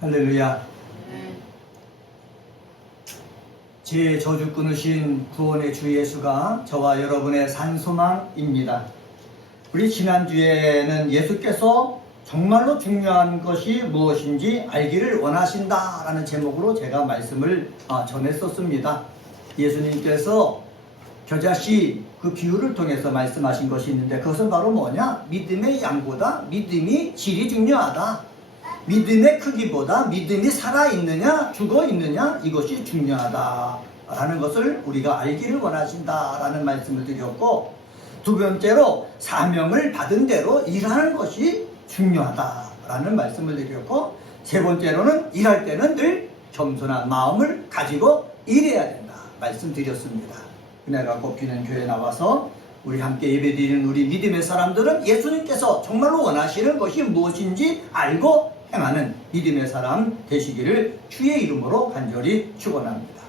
할렐루야. 제 저주 끊으신 구원의 주 예수가 저와 여러분의 산소망입니다. 우리 지난주에는 예수께서 정말로 중요한 것이 무엇인지 알기를 원하신다라는 제목으로 제가 말씀을 전했었습니다. 예수님께서 겨자씨 그 비유를 통해서 말씀하신 것이 있는데 그것은 바로 뭐냐? 믿음의 양보다 믿음이 질이 중요하다. 믿음의 크기보다 믿음이 살아있느냐 죽어있느냐 이것이 중요하다라는 것을 우리가 알기를 원하신다라는 말씀을 드렸고, 두 번째로 사명을 받은 대로 일하는 것이 중요하다라는 말씀을 드렸고, 세 번째로는 일할 때는 늘 겸손한 마음을 가지고 일해야 된다 말씀드렸습니다. 은혜가 꼽히는 교회에 나와서 우리 함께 예배드리는 우리 믿음의 사람들은 예수님께서 정말로 원하시는 것이 무엇인지 알고 행하는 믿음의 사람 되시기를 주의 이름으로 간절히 축원합니다.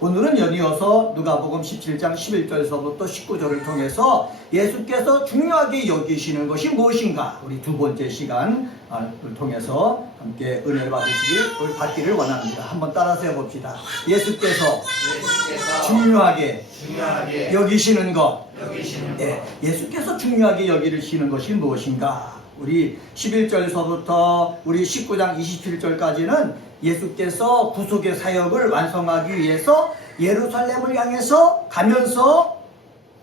오늘은 연이어서 누가복음 17장 11절서부터 19절을 통해서 예수께서 중요하게 여기시는 것이 무엇인가 우리 두 번째 시간을 통해서 함께 은혜를 받기를 원합니다. 한번 따라서 해봅시다. 예수께서 중요하게 여기시는 것. 예수께서 중요하게 여기시는 것이 무엇인가? 우리 11절서부터 우리 19장 27절까지는 예수께서 구속의 사역을 완성하기 위해서 예루살렘을 향해서 가면서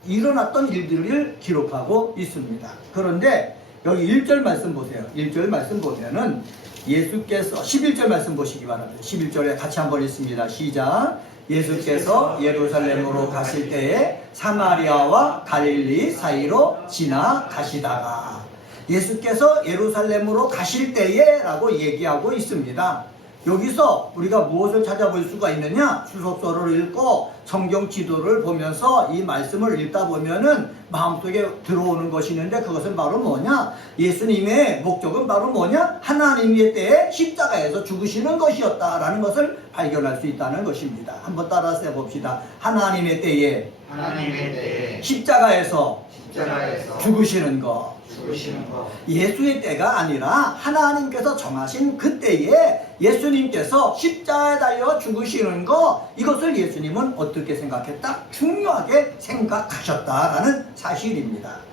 일어났던 일들을 기록하고 있습니다. 그런데 여기 1절 말씀 보세요. 1절 말씀 보면은 예수께서 11절 말씀 보시기 바랍니다. 11절에 같이 한번 읽습니다. 시작. 예수께서 예루살렘으로 가실 때에 사마리아와 갈릴리 사이로 지나가시다가, 예수께서 예루살렘으로 가실 때에 라고 얘기하고 있습니다. 여기서 우리가 무엇을 찾아볼 수가 있느냐? 주석서를 읽고 성경 지도를 보면서 이 말씀을 읽다 보면은 마음속에 들어오는 것이 있는데, 그것은 바로 뭐냐? 예수님의 목적은 바로 뭐냐? 하나님의 때에 십자가에서 죽으시는 것이었다라는 것을 발견할 수 있다는 것입니다. 한번 따라서 해봅시다. 하나님의 때에 십자가에서 죽으시는 것. 예수의 때가 아니라 하나님께서 정하신 그 때에 예수님께서 십자가에 달려 죽으시는 것, 이것을 예수님은 어떻게 생각했다? 중요하게 생각하셨다라는 사실입니다.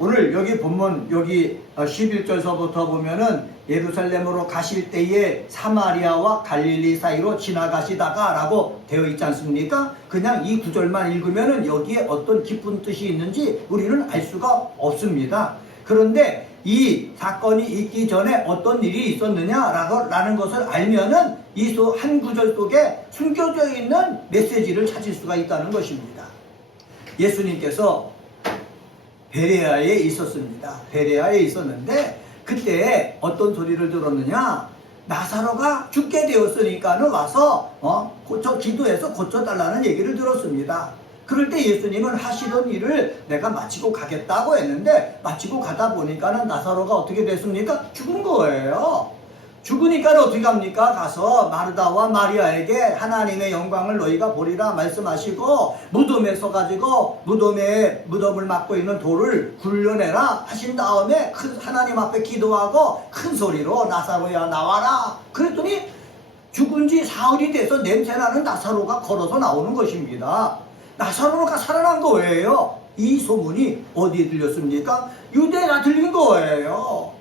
오늘 여기 본문 여기 11절서부터 보면은 예루살렘으로 가실 때에 사마리아와 갈릴리 사이로 지나가시다가 라고 되어 있지 않습니까? 그냥 이 구절만 읽으면은 여기에 어떤 깊은 뜻이 있는지 우리는 알 수가 없습니다. 그런데 이 사건이 있기 전에 어떤 일이 있었느냐라는 것을 알면은 이 한 구절 속에 숨겨져 있는 메시지를 찾을 수가 있다는 것입니다. 예수님께서 베레아에 있었습니다. 베레아에 있었는데 그때 어떤 소리를 들었느냐? 나사로가 죽게 되었으니까는 와서 기도해서 고쳐달라는 얘기를 들었습니다. 그럴 때 예수님은 하시던 일을 내가 마치고 가겠다고 했는데, 마치고 가다 보니까는 나사로가 어떻게 됐습니까? 죽은 거예요. 죽으니까 어떻게 합니까? 가서 마르다와 마리아에게 하나님의 영광을 너희가 보리라 말씀하시고, 무덤에 서가지고 무덤을 막고 있는 돌을 굴려내라 하신 다음에 하나님 앞에 기도하고 큰 소리로 나사로야 나와라 그랬더니 죽은 지 사흘이 돼서 냄새나는 나사로가 걸어서 나오는 것입니다. 나사로가 살아난 거예요. 이 소문이 어디에 들렸습니까? 유대가 들린 거예요.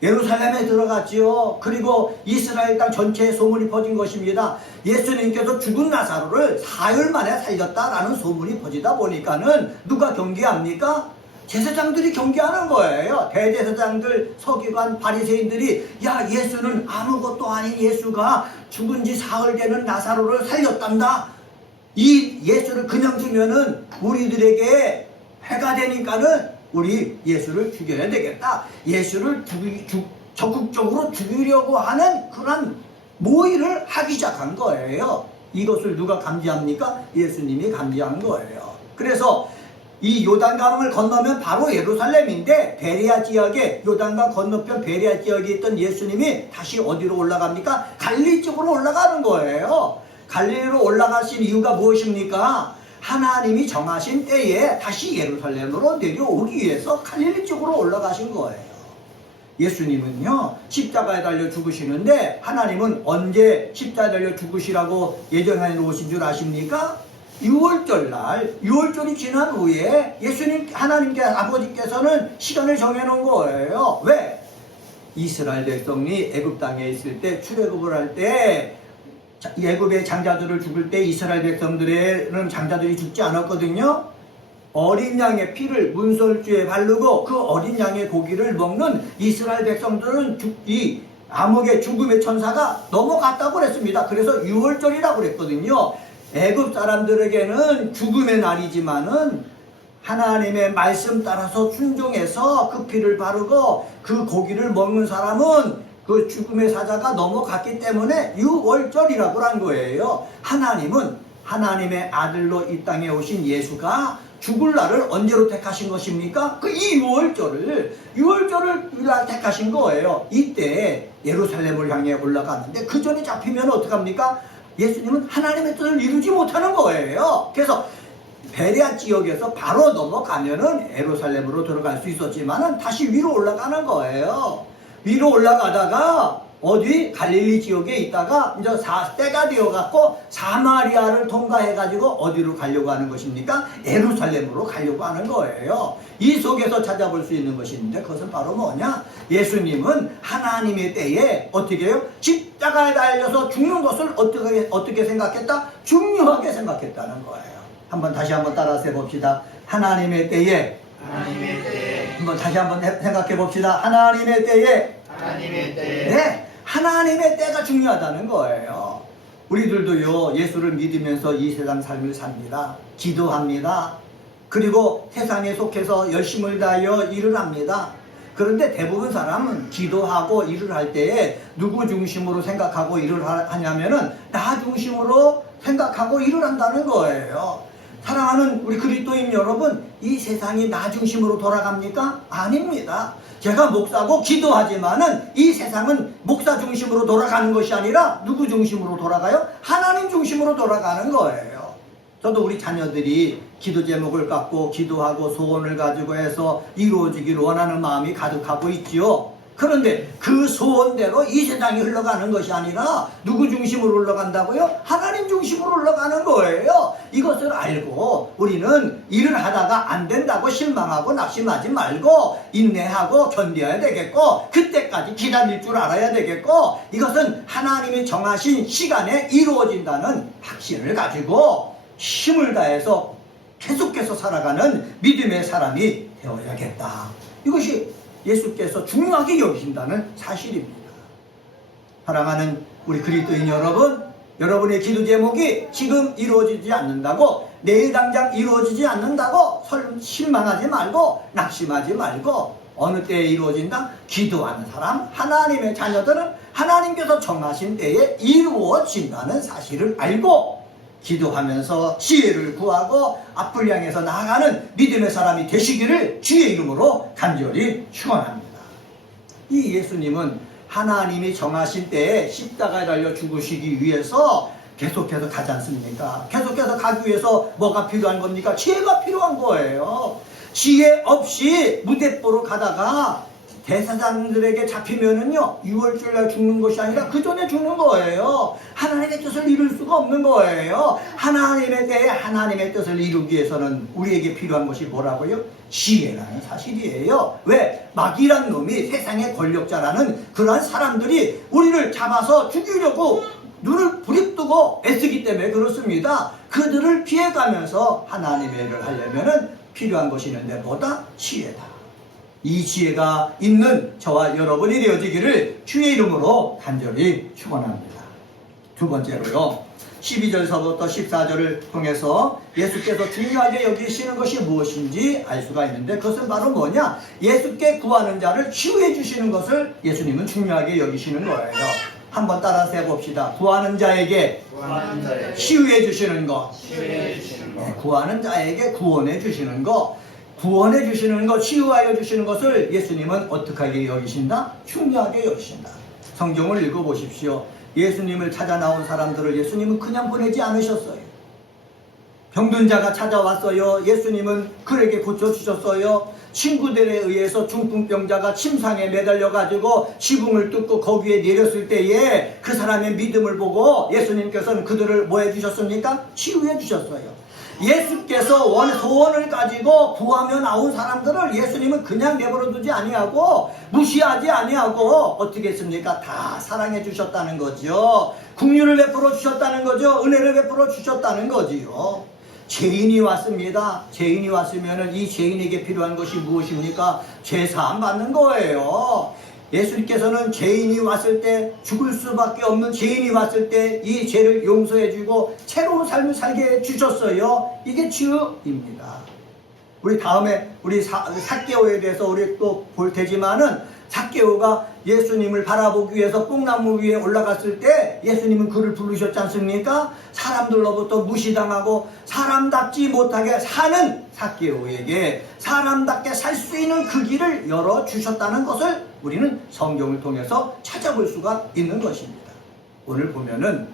예루살렘에 들어갔지요. 그리고 이스라엘 땅 전체에 소문이 퍼진 것입니다. 예수님께서 죽은 나사로를 사흘 만에 살렸다라는 소문이 퍼지다 보니까는 누가 경계합니까? 제사장들이 경계하는 거예요. 대제사장들, 서기관, 바리새인들이 야, 예수는 아무것도 아닌 예수가 죽은 지 사흘 되는 나사로를 살렸단다. 이 예수를 그냥 두면은 우리들에게 해가 되니까는 우리 예수를 죽여야 되겠다. 예수를 적극적으로 죽이려고 하는 그런 모의를 하기 시작한 거예요. 이것을 누가 감지합니까? 예수님이 감지한 거예요. 그래서 이 요단강을 건너면 바로 예루살렘인데, 베레아 지역에, 요단강 건너편 베레아 지역에 있던 예수님이 다시 어디로 올라갑니까? 갈릴리 쪽으로 올라가는 거예요. 갈릴리로 올라가신 이유가 무엇입니까? 하나님이 정하신 때에 다시 예루살렘으로 내려오기 위해서 갈릴리 쪽으로 올라가신 거예요. 예수님은요 십자가에 달려 죽으시는데 하나님은 언제 십자가에 달려 죽으시라고 예정해 놓으신 줄 아십니까? 6월절 날 6월절이 지난 후에 예수님 하나님께 아버지께서는 시간을 정해 놓은 거예요. 왜? 이스라엘 백성이 애굽 땅에 있을 때 출애굽을 할 때 애굽의 장자들을 죽을 때 이스라엘 백성들에는 장자들이 죽지 않았거든요. 어린 양의 피를 문설주에 바르고 그 어린 양의 고기를 먹는 이스라엘 백성들은 이 암흑의 죽음의 천사가 넘어갔다고 그랬습니다. 그래서 6월절이라고 그랬거든요. 애굽 사람들에게는 죽음의 날이지만은 하나님의 말씀 따라서 순종해서 그 피를 바르고 그 고기를 먹는 사람은 그 죽음의 사자가 넘어갔기 때문에 6월절이라고 한 거예요. 하나님은 하나님의 아들로 이 땅에 오신 예수가 죽을 날을 언제로 택하신 것입니까? 그 이 6월절을 날 택하신 거예요. 이때 예루살렘을 향해 올라갔는데 그 전에 잡히면 어떡합니까? 예수님은 하나님의 뜻을 이루지 못하는 거예요. 그래서 베레아 지역에서 바로 넘어가면은 예루살렘으로 들어갈 수 있었지만은 다시 위로 올라가는 거예요. 위로 올라가다가 어디 갈릴리 지역에 있다가 이제 때가 되어갖고 사마리아를 통과해가지고 어디로 가려고 하는 것입니까? 예루살렘으로 가려고 하는 거예요. 이 속에서 찾아볼 수 있는 것이 있는데 그것은 바로 뭐냐? 예수님은 하나님의 때에 어떻게 해요? 십자가에 달려서 죽는 것을 어떻게 생각했다? 중요하게 생각했다는 거예요. 다시 한번 따라서 해봅시다. 하나님의 때에 한번 다시 한번 생각해 봅시다. 하나님의 때에 네, 하나님의 때가 중요하다는 거예요. 우리들도요 예수를 믿으면서 이 세상 삶을 삽니다. 기도합니다. 그리고 세상에 속해서 열심을 다하여 일을 합니다. 그런데 대부분 사람은 기도하고 일을 할 때에 누구 중심으로 생각하고 일을 하냐면은 나 중심으로 생각하고 일을 한다는 거예요. 사랑하는 우리 그리스도인 여러분, 이 세상이 나 중심으로 돌아갑니까? 아닙니다. 제가 목사고 기도하지만은 이 세상은 목사 중심으로 돌아가는 것이 아니라 누구 중심으로 돌아가요? 하나님 중심으로 돌아가는 거예요. 저도 우리 자녀들이 기도 제목을 갖고 기도하고 소원을 가지고 해서 이루어지기를 원하는 마음이 가득하고 있지요. 그런데 그 소원대로 이 세상이 흘러가는 것이 아니라 누구 중심으로 흘러간다고요? 하나님 중심으로 흘러가는 거예요. 이것을 알고 우리는 일을 하다가 안 된다고 실망하고 낙심하지 말고 인내하고 견뎌야 되겠고 그때까지 기다릴 줄 알아야 되겠고 이것은 하나님이 정하신 시간에 이루어진다는 확신을 가지고 힘을 다해서 계속해서 살아가는 믿음의 사람이 되어야겠다. 이것이 예수께서 중요하게 여기신다는 사실입니다. 사랑하는 우리 그리스도인 여러분, 여러분의 기도 제목이 지금 이루어지지 않는다고 내일 당장 이루어지지 않는다고 실망하지 말고 낙심하지 말고 어느 때에 이루어진다? 기도하는 사람, 하나님의 자녀들은 하나님께서 정하신 때에 이루어진다는 사실을 알고 기도하면서 지혜를 구하고 앞을 향해서 나아가는 믿음의 사람이 되시기를 주의 이름으로 간절히 축원합니다. 이 예수님은 하나님이 정하신 때에 십자가에 달려 죽으시기 위해서 계속해서 가지 않습니까? 계속해서 가기 위해서 뭐가 필요한 겁니까? 지혜가 필요한 거예요. 지혜 없이 무대뽀로 가다가 대사장들에게 잡히면은요 6월절날 죽는 것이 아니라 그 전에 죽는 거예요. 하나님의 뜻을 이룰 수가 없는 거예요. 하나님의 때에 하나님의 뜻을 이루기 위해서는 우리에게 필요한 것이 뭐라고요? 지혜라는 사실이에요. 왜? 마귀란 놈이 세상의 권력자라는 그러한 사람들이 우리를 잡아서 죽이려고 눈을 부릅뜨고 애쓰기 때문에 그렇습니다. 그들을 피해가면서 하나님의 일을 하려면은 필요한 것이 있는데 뭐다? 지혜다. 이 지혜가 있는 저와 여러분이 되어지기를 주의 이름으로 간절히 축원합니다. 두 번째로요. 12절서부터 14절을 통해서 예수께서 중요하게 여기시는 것이 무엇인지 알 수가 있는데 그것은 바로 뭐냐? 예수께 구하는 자를 치유해 주시는 것을 예수님은 중요하게 여기시는 거예요. 한번 따라서 해봅시다. 구하는 자에게 치유해 주시는 것. 네, 구하는 자에게 구원해 주시는 것. 구원해 주시는 것, 치유하여 주시는 것을 예수님은 어떻게 여기신다? 중요하게 여기신다. 성경을 읽어보십시오. 예수님을 찾아 나온 사람들을 예수님은 그냥 보내지 않으셨어요. 병든 자가 찾아왔어요. 예수님은 그에게 고쳐주셨어요. 친구들에 의해서 중풍병자가 침상에 매달려 가지고 지붕을 뚫고 거기에 내렸을 때에 그 사람의 믿음을 보고 예수님께서는 그들을 뭐 해주셨습니까? 치유해 주셨어요. 예수께서 소원을 가지고 구하며 나온 사람들을 예수님은 그냥 내버려 두지 아니하고 무시하지 아니하고 어떻게 했습니까? 다 사랑해 주셨다는 거죠. 긍휼을 베풀어 주셨다는 거죠. 은혜를 베풀어 주셨다는 거지요. 죄인이 왔습니다. 죄인이 왔으면 이 죄인에게 필요한 것이 무엇입니까? 죄사함 받는 거예요. 예수님께서는 죄인이 왔을 때, 죽을 수밖에 없는 죄인이 왔을 때 이 죄를 용서해주고 새로운 삶을 살게 해주셨어요. 이게 치유입니다. 우리 다음에 우리 삭개오에 대해서 우리 또 볼 테지만은, 삭개오가 예수님을 바라보기 위해서 뽕나무 위에 올라갔을 때 예수님은 그를 부르셨지 않습니까? 사람들로부터 무시당하고 사람답지 못하게 사는 삭개오에게 사람답게 살 수 있는 그 길을 열어주셨다는 것을 우리는 성경을 통해서 찾아볼 수가 있는 것입니다. 오늘 보면은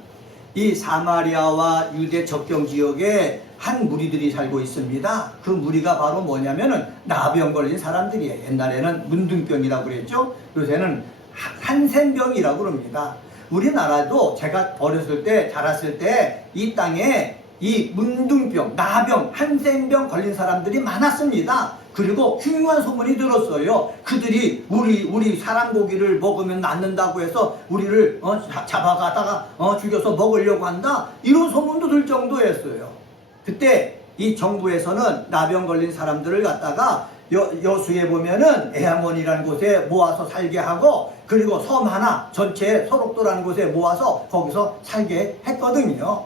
이 사마리아와 유대 접경 지역에 한 무리들이 살고 있습니다. 그 무리가 바로 뭐냐면은 나병 걸린 사람들이에요. 옛날에는 문둥병이라고 그랬죠. 요새는 한센병이라고 그럽니다. 우리나라도 제가 어렸을 때 자랐을 때 이 땅에 이 문둥병, 나병, 한센병 걸린 사람들이 많았습니다. 그리고 흉흉한 소문이 들었어요. 그들이 우리 사람 고기를 먹으면 낫는다고 해서 우리를 잡아가다가 죽여서 먹으려고 한다, 이런 소문도 들 정도였어요. 그때 이 정부에서는 나병 걸린 사람들을 갖다가 여수에 보면은 애양원이라는 곳에 모아서 살게 하고, 그리고 섬 하나 전체에 소록도라는 곳에 모아서 거기서 살게 했거든요.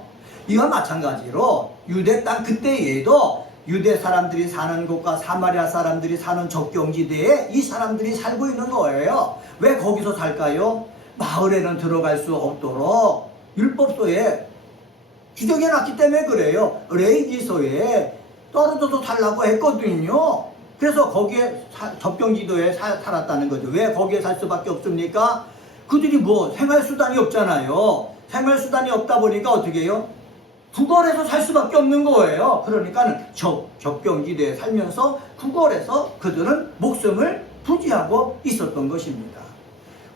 이와 마찬가지로 유대 땅 그때에도 유대 사람들이 사는 곳과 사마리아 사람들이 사는 접경지대에 이 사람들이 살고 있는 거예요. 왜 거기서 살까요? 마을에는 들어갈 수 없도록 율법서에 규정해놨기 때문에 그래요. 레위기서에 떨어져서 살라고 했거든요. 그래서 거기에 접경지도에 살았다는 거죠. 왜 거기에 살 수밖에 없습니까? 그들이 뭐 생활수단이 없잖아요. 생활수단이 없다 보니까 어떻게 해요? 구걸해서 살 수밖에 없는 거예요. 그러니까 접경지대에 살면서 구걸해서 그들은 목숨을 부지하고 있었던 것입니다.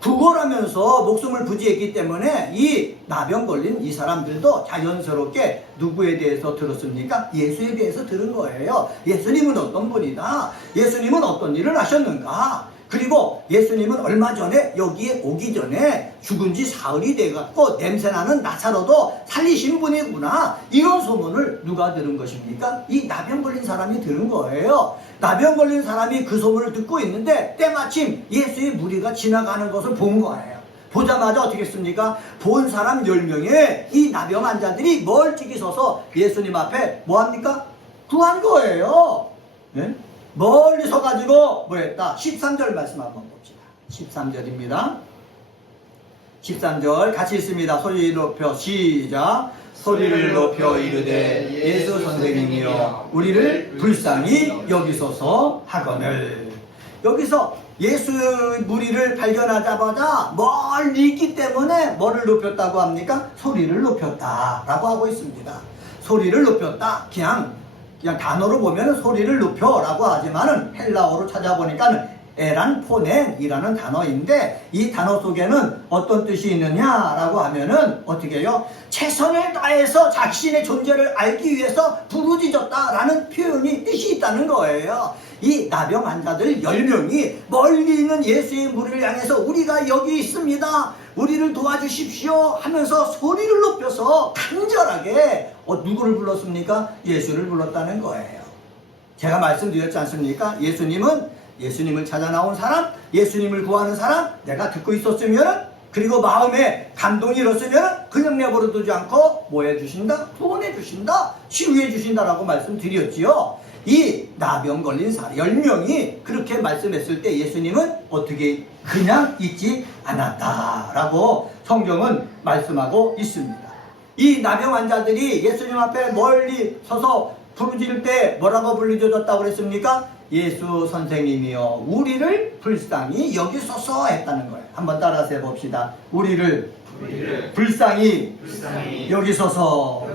구걸하면서 목숨을 부지했기 때문에 이 나병 걸린 이 사람들도 자연스럽게 누구에 대해서 들었습니까? 예수에 대해서 들은 거예요. 예수님은 어떤 분이다. 예수님은 어떤 일을 하셨는가. 그리고 예수님은 얼마 전에 여기에 오기 전에 죽은 지 사흘이 돼갖고 냄새나는 나사로도 살리신 분이구나, 이런 소문을 누가 들은 것입니까? 이 나병 걸린 사람이 들은 거예요. 나병 걸린 사람이 그 소문을 듣고 있는데 때마침 예수의 무리가 지나가는 것을 본 거예요. 보자마자 어떻게 했습니까? 본 사람 10명의 이 나병 환자들이 멀찍이 서서 예수님 앞에 뭐합니까? 구한 거예요. 네? 멀리 서가지고 뭐 했다? 13절 말씀 한번 봅시다. 13절입니다. 13절 같이 읽습니다. 소리 높여 시작. 소리를 높여 이르되 예수 선생님이여 우리를 불쌍히 여기소서 하거늘. 여기서 예수 무리를 발견하자마자 멀리 있기 때문에 뭐를 높였다고 합니까? 소리를 높였다 라고 하고 있습니다. 소리를 높였다. 그냥 단어로 보면 소리를 높여라고 하지만은 헬라어로 찾아보니까 에란포넨이라는 단어인데, 이 단어 속에는 어떤 뜻이 있느냐라고 하면은 어떻게 해요? 최선을 다해서 자신의 존재를 알기 위해서 부르짖었다라는 표현이 뜻이 있다는 거예요. 이 나병 환자들 10명이 멀리 있는 예수의 무리를 향해서 우리가 여기 있습니다, 우리를 도와주십시오 하면서 소리를 높여서 간절하게 누구를 불렀습니까? 예수를 불렀다는 거예요. 제가 말씀드렸지 않습니까? 예수님을 찾아 나온 사람, 예수님을 구하는 사람, 내가 듣고 있었으면, 그리고 마음에 감동이 일었으면 그냥 내버려 두지 않고 뭐 해주신다? 구원해 주신다, 치유해 주신다라고 말씀드렸지요. 이 나병 걸린 사람 10명이 그렇게 말씀했을 때 예수님은 어떻게 그냥 있지 않았다라고 성경은 말씀하고 있습니다. 이 나병 환자들이 예수님 앞에 멀리 서서 부르짖을 때 뭐라고 부르짖었다고 그랬습니까? 예수 선생님이여 우리를 불쌍히 여기소서 했다는 거예요. 한번 따라서 해봅시다. 우리를 불쌍히 여기소서.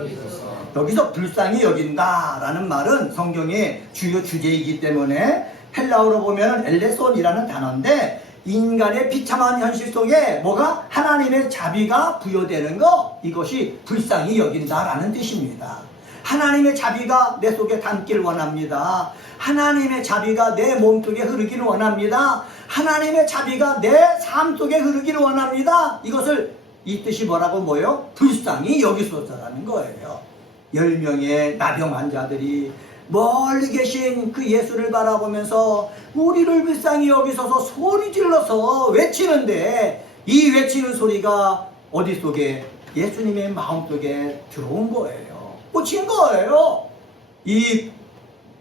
여기서 불쌍히 여긴다라는 말은 성경의 주요 주제이기 때문에 헬라어로 보면 엘레손이라는 단어인데 인간의 비참한 현실 속에 뭐가 하나님의 자비가 부여되는 거, 이것이 불쌍히 여긴다라는 뜻입니다. 하나님의 자비가 내 속에 담길 원합니다. 하나님의 자비가 내 몸속에 흐르기를 원합니다. 하나님의 자비가 내 삶 속에 흐르기를 원합니다. 이것을 이 뜻이 뭐요? 불쌍히 여기소서라는 거예요. 10명의 나병 환자들이 멀리 계신 그 예수를 바라보면서 우리를 불쌍히 여기소서 소리 질러서 외치는데, 이 외치는 소리가 어디 속에? 예수님의 마음속에 들어온 거예요. 꽂힌 거예요. 이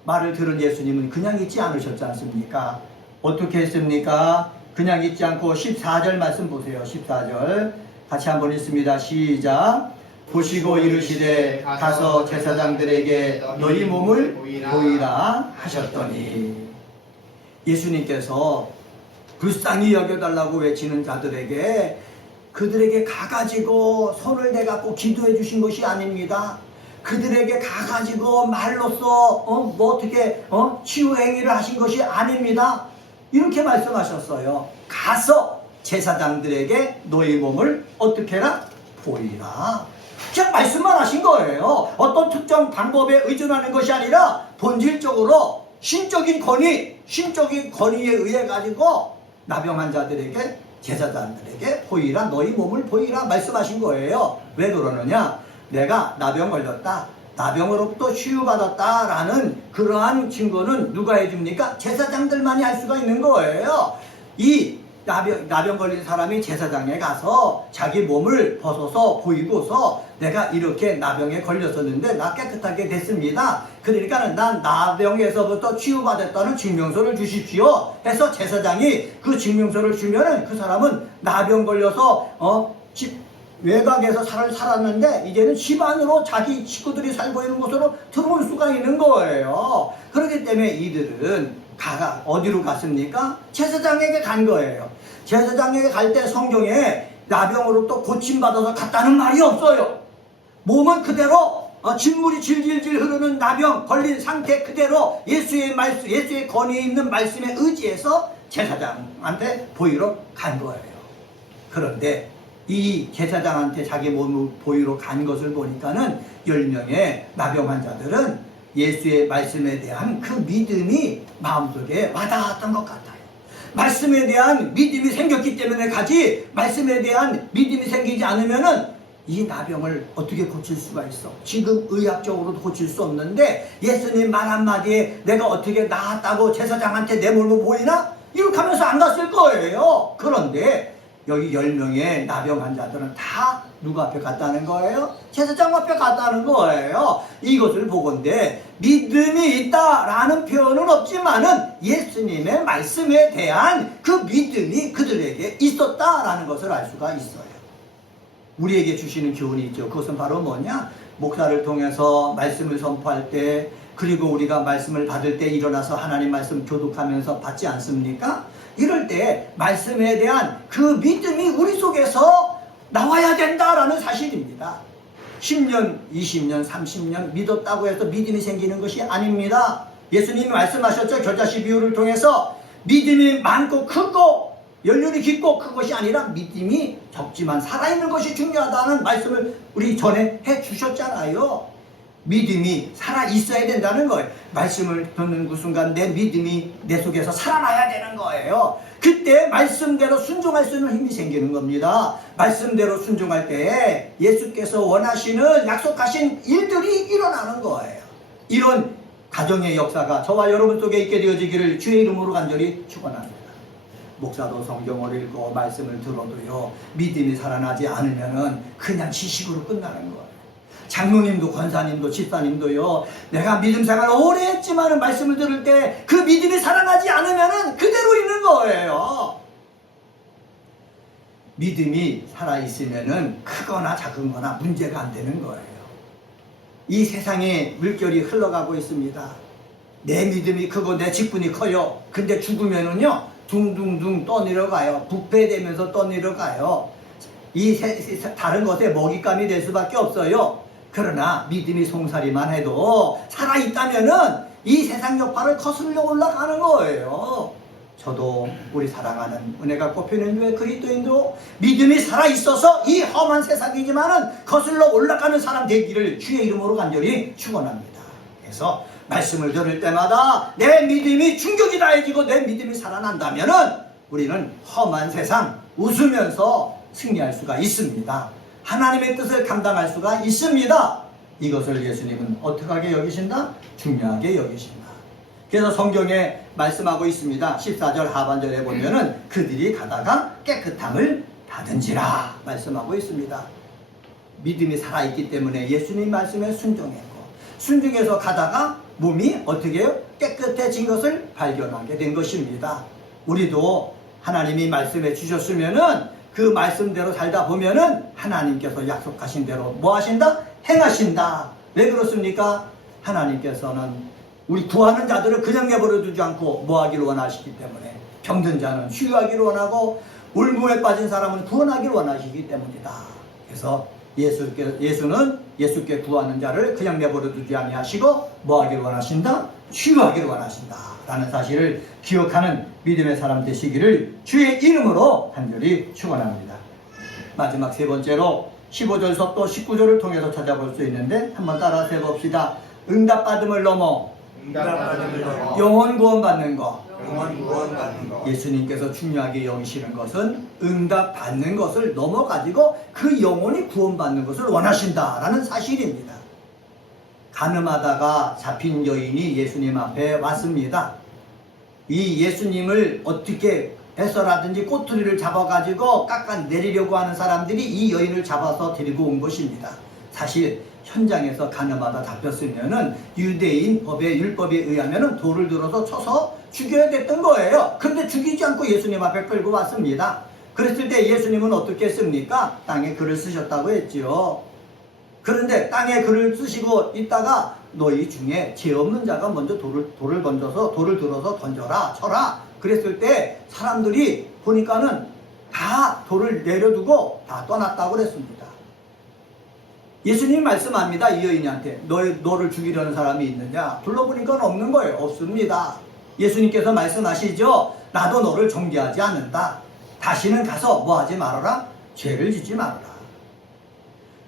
말을 들은 예수님은 그냥 있지 않으셨지 않습니까? 어떻게 했습니까? 그냥 있지 않고 14절 말씀 보세요. 14절 같이 한번 읽습니다. 시작. 보시고 이르시되 가서 제사장들에게 너희 몸을 보이라 하셨더니, 예수님께서 불쌍히 여겨달라고 외치는 자들에게, 그들에게 가가지고 손을 대갖고 기도해 주신 것이 아닙니다. 그들에게 가가지고 말로써 어떻게 치유 행위를 하신 것이 아닙니다. 이렇게 말씀하셨어요. 가서 제사장들에게 너희 몸을 어떻게 해라? 보이라. 그냥 말씀만 하신 거예요. 어떤 특정 방법에 의존하는 것이 아니라 본질적으로 신적인 권위에 의해 가지고 나병 환자들에게, 제사장들에게 보이라, 너희 몸을 보이라 말씀하신 거예요. 왜 그러느냐? 내가 나병 걸렸다, 나병으로부터 치유받았다라는 그러한 증거는 누가 해줍니까? 제사장들만이 할 수가 있는 거예요. 이 나병 걸린 사람이 제사장에 가서 자기 몸을 벗어서 보이고서 내가 이렇게 나병에 걸렸었는데 나 깨끗하게 됐습니다. 그러니까 난 나병에서부터 치유받았다는 증명서를 주십시오 해서 제사장이 그 증명서를 주면은 그 사람은 나병 걸려서 외곽에서 살았는데 이제는 집 안으로 자기 식구들이 살고 있는 곳으로 들어올 수가 있는 거예요. 그렇기 때문에 이들은 어디로 갔습니까? 제사장에게 간 거예요. 제사장에게 갈 때 성경에 나병으로 또 고침받아서 갔다는 말이 없어요. 몸은 그대로 진물이 질질질 흐르는 나병 걸린 상태 그대로 예수의 말씀, 예수의 권위 있는 말씀에 의지해서 제사장한테 보이러 간 거예요. 그런데 이 제사장한테 자기 몸을 보이러 간 것을 보니까는 10명의 나병 환자들은 예수의 말씀에 대한 그 믿음이 마음속에 와닿았던 것 같아요. 말씀에 대한 믿음이 생겼기 때문에 가지, 말씀에 대한 믿음이 생기지 않으면은 이 나병을 어떻게 고칠 수가 있어? 지금 의학적으로도 고칠 수 없는데 예수님 말 한마디에 내가 어떻게 나았다고 제사장한테 내 몸을 보이나? 이렇게 하면서 안 갔을 거예요. 그런데 여기 10명의 나병 환자들은 다 누구 앞에 갔다는 거예요? 제사장 앞에 갔다는 거예요. 이것을 보건대 믿음이 있다라는 표현은 없지만은 예수님의 말씀에 대한 그 믿음이 그들에게 있었다라는 것을 알 수가 있어요. 우리에게 주시는 교훈이 있죠. 그것은 바로 뭐냐? 목사를 통해서 말씀을 선포할 때, 그리고 우리가 말씀을 받을 때 일어나서 하나님 말씀 교독하면서 받지 않습니까? 이럴 때 말씀에 대한 그 믿음이 우리 속에서 나와야 된다라는 사실입니다. 10년, 20년, 30년 믿었다고 해서 믿음이 생기는 것이 아닙니다. 예수님이 말씀하셨죠. 겨자씨 비유를 통해서 믿음이 많고 크고 연륜이 깊고 큰 것이 아니라 믿음이 적지만 살아있는 것이 중요하다는 말씀을 우리 전에 해주셨잖아요. 믿음이 살아있어야 된다는 거예요. 말씀을 듣는 그 순간 내 믿음이 내 속에서 살아나야 되는 거예요. 그때 말씀대로 순종할 수 있는 힘이 생기는 겁니다. 말씀대로 순종할 때 예수께서 원하시는 약속하신 일들이 일어나는 거예요. 이런 가정의 역사가 저와 여러분 속에 있게 되어지기를 주의 이름으로 간절히 축원합니다. 목사도 성경을 읽고 말씀을 들어도요, 믿음이 살아나지 않으면은 그냥 지식으로 끝나는 거예요. 장로님도 권사님도 집사님도요, 내가 믿음 생활을 오래 했지만은 말씀을 들을 때 그 믿음이 살아나지 않으면은 그대로 있는 거예요. 믿음이 살아있으면은 크거나 작은 거나 문제가 안 되는 거예요. 이 세상에 물결이 흘러가고 있습니다. 내 믿음이 크고 내 직분이 커요. 근데 죽으면은요 둥둥둥 떠내려가요. 부패되면서 떠내려가요. 다른 것에 먹잇감이 될 수밖에 없어요. 그러나 믿음이 송사리만 해도 살아있다면은 이 세상 여파를 거슬러 올라가는 거예요. 저도 우리 사랑하는 은혜가 꼽히는 교회 그리스도인도 믿음이 살아있어서 이 험한 세상이지만은 거슬러 올라가는 사람 되기를 주의 이름으로 간절히 축원합니다. 그래서 말씀을 들을 때마다 내 믿음이 충격이 가해지고 내 믿음이 살아난다면은 우리는 험한 세상 웃으면서 승리할 수가 있습니다. 하나님의 뜻을 감당할 수가 있습니다. 이것을 예수님은 어떻게 하게 여기신다? 중요하게 여기신다. 그래서 성경에 말씀하고 있습니다. 14절 하반절에 보면은 그들이 가다가 깨끗함을 받은지라 말씀하고 있습니다. 믿음이 살아있기 때문에 예수님 말씀에 순종했고, 순종해서 가다가 몸이 어떻게 해요? 깨끗해진 것을 발견하게 된 것입니다. 우리도 하나님이 말씀해 주셨으면은 그 말씀대로 살다 보면은 하나님께서 약속하신 대로 뭐 하신다? 행하신다. 왜 그렇습니까? 하나님께서는 우리 구하는 자들을 그냥 내버려 두지 않고 뭐 하기를 원하시기 때문에, 병든 자는 치유하기를 원하고 울무에 빠진 사람은 구원하기를 원하시기 때문이다. 그래서 예수는 예수께 구하는 자를 그냥 내버려 두지 아니하시고 뭐 하기를 원하신다? 치유하기를 원하신다 라는 사실을 기억하는 믿음의 사람 되시기를 주의 이름으로 간절히 축원합니다. 마지막 세 번째로 15절부터 19절을 통해서 찾아볼 수 있는데 한번 따라서 해봅시다. 응답받음을 넘어 영원 구원받는 것. 예수님께서 중요하게 여기시는 것은 응답받는 것을 넘어가지고 그 영혼이 구원받는 것을 원하신다라는 사실입니다. 가늠하다가 잡힌 여인이 예수님 앞에 왔습니다. 이 예수님을 어떻게 해서라든지 꼬투리를 잡아가지고 깎아내리려고 하는 사람들이 이 여인을 잡아서 데리고 온 것입니다. 사실 현장에서 가늠하다 잡혔으면은 유대인 법의 율법에 의하면은 돌을 들어서 쳐서 죽여야 됐던 거예요. 그런데 죽이지 않고 예수님 앞에 끌고 왔습니다. 그랬을 때 예수님은 어떻게 했습니까? 땅에 글을 쓰셨다고 했지요. 그런데 땅에 글을 쓰시고 있다가 너희 중에 죄 없는 자가 먼저 돌을 들어서 던져라, 쳐라. 그랬을 때 사람들이 보니까는 다 돌을 내려두고 다 떠났다고 그랬습니다. 예수님 말씀합니다. 이 여인한테 너를 죽이려는 사람이 있느냐? 불러보니까 없는 거예요. 없습니다. 예수님께서 말씀하시죠. 나도 너를 정죄하지 않는다. 다시는 가서 뭐 하지 말아라? 죄를 짓지 말아라.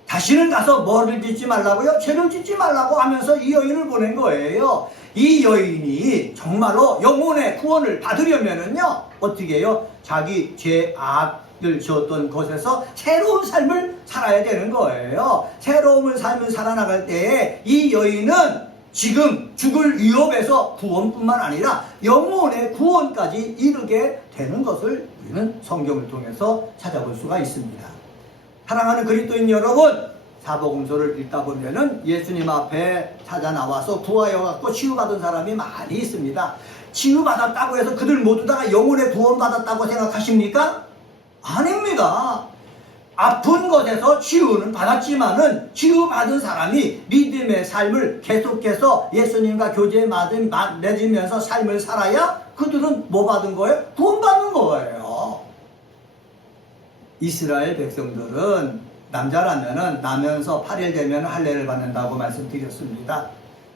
다시는 가서 뭐를 짓지 말라고요? 죄를 짓지 말라고 하면서 이 여인을 보낸 거예요. 이 여인이 정말로 영혼의 구원을 받으려면은요, 어떻게 해요? 자기 죄악을 지었던 곳에서 새로운 삶을 살아야 되는 거예요. 새로운 삶을 살아나갈 때에 이 여인은 지금 죽을 위협에서 구원뿐만 아니라 영혼의 구원까지 이르게 되는 것을 우리는 성경을 통해서 찾아볼 수가 있습니다. 사랑하는 그리스도인 여러분, 사복음서를 읽다 보면은 예수님 앞에 찾아 나와서 구하여 갖고 치유받은 사람이 많이 있습니다. 치유받았다고 해서 그들 모두 다 영혼의 구원받았다고 생각하십니까? 아닙니다. 아픈 것에서 치유는 받았지만은 치유받은 사람이 믿음의 삶을 계속해서 예수님과 교제 맺으면서 삶을 살아야 그들은 뭐 받은 거예요? 구원받는 거예요. 이스라엘 백성들은 남자라면은 나면서 8일 되면 할례를 받는다고 말씀드렸습니다.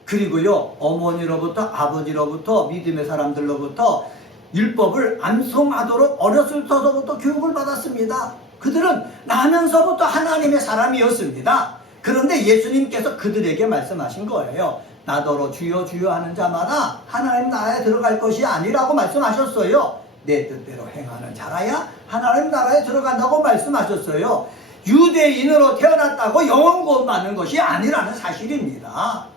그리고요, 어머니로부터 아버지로부터 믿음의 사람들로부터 율법을 암송하도록 어렸을 때부터 교육을 받았습니다. 그들은 나면서부터 하나님의 사람이었습니다. 그런데 예수님께서 그들에게 말씀하신 거예요. 나더러 주여 주여 하는 자마다 하나님 나라에 들어갈 것이 아니라고 말씀하셨어요. 내 뜻대로 행하는 자라야 하나님 나라에 들어간다고 말씀하셨어요. 유대인으로 태어났다고 영원 구원 받는 것이 아니라는 사실입니다.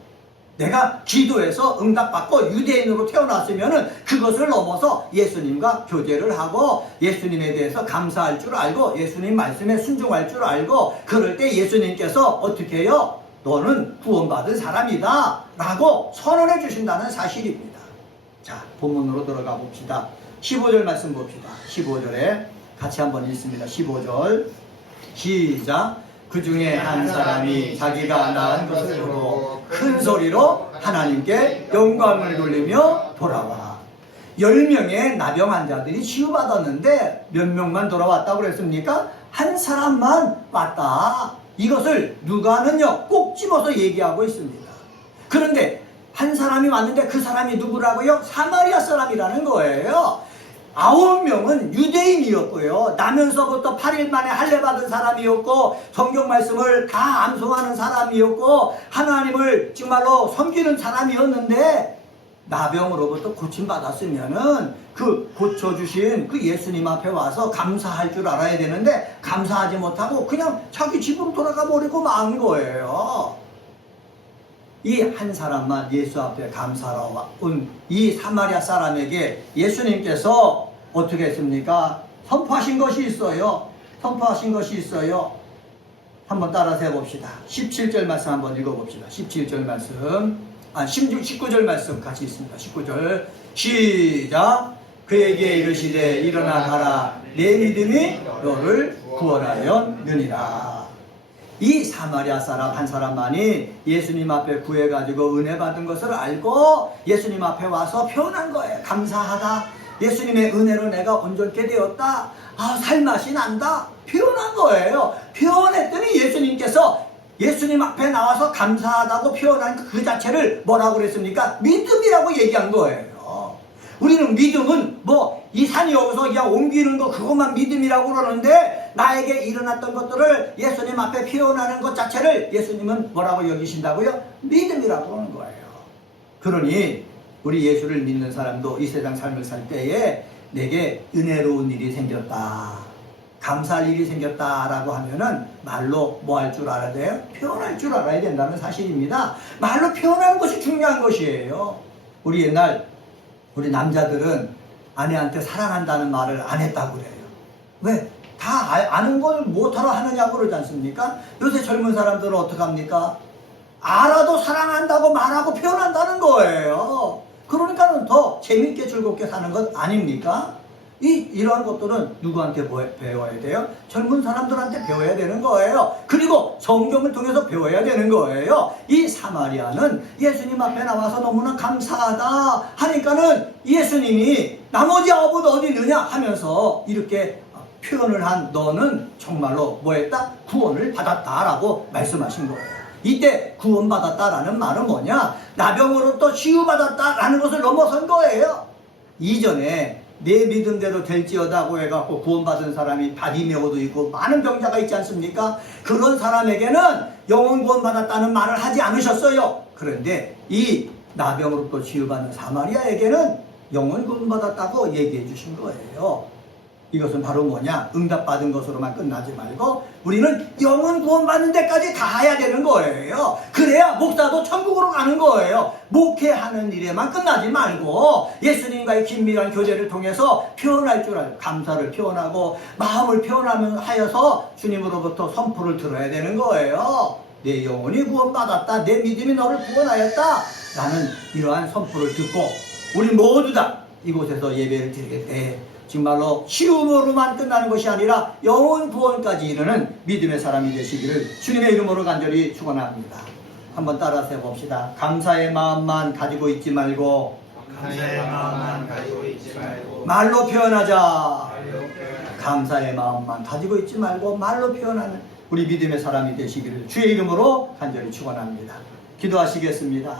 내가 기도해서 응답받고 유대인으로 태어났으면은 그것을 넘어서 예수님과 교제를 하고 예수님에 대해서 감사할 줄 알고 예수님 말씀에 순종할 줄 알고 그럴 때 예수님께서 어떻게 해요? 너는 구원받은 사람이다 라고 선언해 주신다는 사실입니다. 자, 본문으로 들어가 봅시다. 15절 말씀 봅시다. 15절에 같이 한번 읽습니다. 15절 시작. 그 중에 한 사람이 자기가 낳은 것을 보고 큰 소리로 하나님께 영광을 돌리며 돌아와. 10명의 나병 환자들이 치유받았는데 몇 명만 돌아왔다고 그랬습니까? 한 사람만 왔다. 이것을 누가는요 꼭 집어서 얘기하고 있습니다. 그런데 한 사람이 왔는데 그 사람이 누구라고요? 사마리아 사람이라는 거예요. 9명은 유대인이었고요. 나면서부터 8일 만에 할례 받은 사람이었고 성경 말씀을 다 암송하는 사람이었고 하나님을 정말로 섬기는 사람이었는데 나병으로부터 고침받았으면은 그 고쳐주신 그 예수님 앞에 와서 감사할 줄 알아야 되는데 감사하지 못하고 그냥 자기 집으로 돌아가 버리고 만 거예요. 이 한 사람만 예수 앞에 감사하러 온 이 사마리아 사람에게 예수님께서 어떻게 했습니까? 선포하신 것이 있어요. 선포하신 것이 있어요. 한번 따라서 해봅시다. 17절 말씀 한번 읽어봅시다. 17절 말씀. 19절 말씀 같이 있습니다. 19절 시작. 그에게 이르시되 일어나 가라. 내 믿음이 너를 구원하였느니라. 이 사마리아 사람 한 사람만이 예수님 앞에 구해가지고 은혜 받은 것을 알고 예수님 앞에 와서 표현한 거예요. 감사하다. 예수님의 은혜로 내가 온전케 되었다. 살맛이 난다. 표현한 거예요. 표현했더니 예수님께서 예수님 앞에 나와서 감사하다고 표현한 그 자체를 뭐라고 그랬습니까? 믿음이라고 얘기한 거예요. 우리는 믿음은 이 산이 여기서 그냥 옮기는 거 그것만 믿음이라고 그러는데 나에게 일어났던 것들을 예수님 앞에 표현하는 것 자체를 예수님은 뭐라고 여기신다고요? 믿음이라고 하는 거예요. 그러니 우리 예수를 믿는 사람도 이 세상 삶을 살 때에 내게 은혜로운 일이 생겼다, 감사할 일이 생겼다라고 하면은 말로 뭐 할 줄 알아야 돼요? 표현할 줄 알아야 된다는 사실입니다. 말로 표현하는 것이 중요한 것이에요. 우리 남자들은 아내한테 사랑한다는 말을 안 했다고 그래요. 왜? 다 아는 걸 못하러 하느냐고 그러지 않습니까? 요새 젊은 사람들은 어떡합니까? 알아도 사랑한다고 말하고 표현한다는 거예요. 그러니까는 더 재밌게 즐겁게 사는 것 아닙니까? 이러한 것들은 누구한테 배워야 돼요? 젊은 사람들한테 배워야 되는 거예요. 그리고 성경을 통해서 배워야 되는 거예요. 이 사마리아는 예수님 앞에 나와서 너무나 감사하다 하니까는 예수님이 나머지 9은 어디 있느냐 하면서 이렇게 표현을 한 너는 정말로 뭐했다? 구원을 받았다라고 말씀하신 거예요. 이때 구원받았다라는 말은 뭐냐? 나병으로부터 치유받았다라는 것을 넘어선 거예요. 이전에 내 믿음대로 될지어다고 해갖고 구원받은 사람이 바디메오도 있고 많은 병자가 있지 않습니까? 그런 사람에게는 영원 구원받았다는 말을 하지 않으셨어요. 그런데 이 나병으로부터 치유받는 사마리아에게는 영원 구원받았다고 얘기해 주신 거예요. 이것은 바로 뭐냐? 응답받은 것으로만 끝나지 말고 우리는 영원 구원받는 데까지 가야 되는 거예요. 그래야 목사도 천국으로 가는 거예요. 목회하는 일에만 끝나지 말고 예수님과의 긴밀한 교제를 통해서 표현할 줄 알고 감사를 표현하고 마음을 표현하여서 주님으로부터 선포를 들어야 되는 거예요. 내 영혼이 구원받았다. 내 믿음이 너를 구원하였다. 라는 이러한 선포를 듣고 우리 모두 다 이곳에서 예배를 드리게 돼 정말로 치유로만 끝나는 것이 아니라 영혼 구원까지 이르는 믿음의 사람이 되시기를 주님의 이름으로 간절히 축원합니다. 한번 따라서 해봅시다. 감사의 마음만 가지고 있지 말고 말로 표현하자. 감사의 마음만 가지고 있지 말고 말로 표현하는 우리 믿음의 사람이 되시기를 주의 이름으로 간절히 축원합니다. 기도하시겠습니다.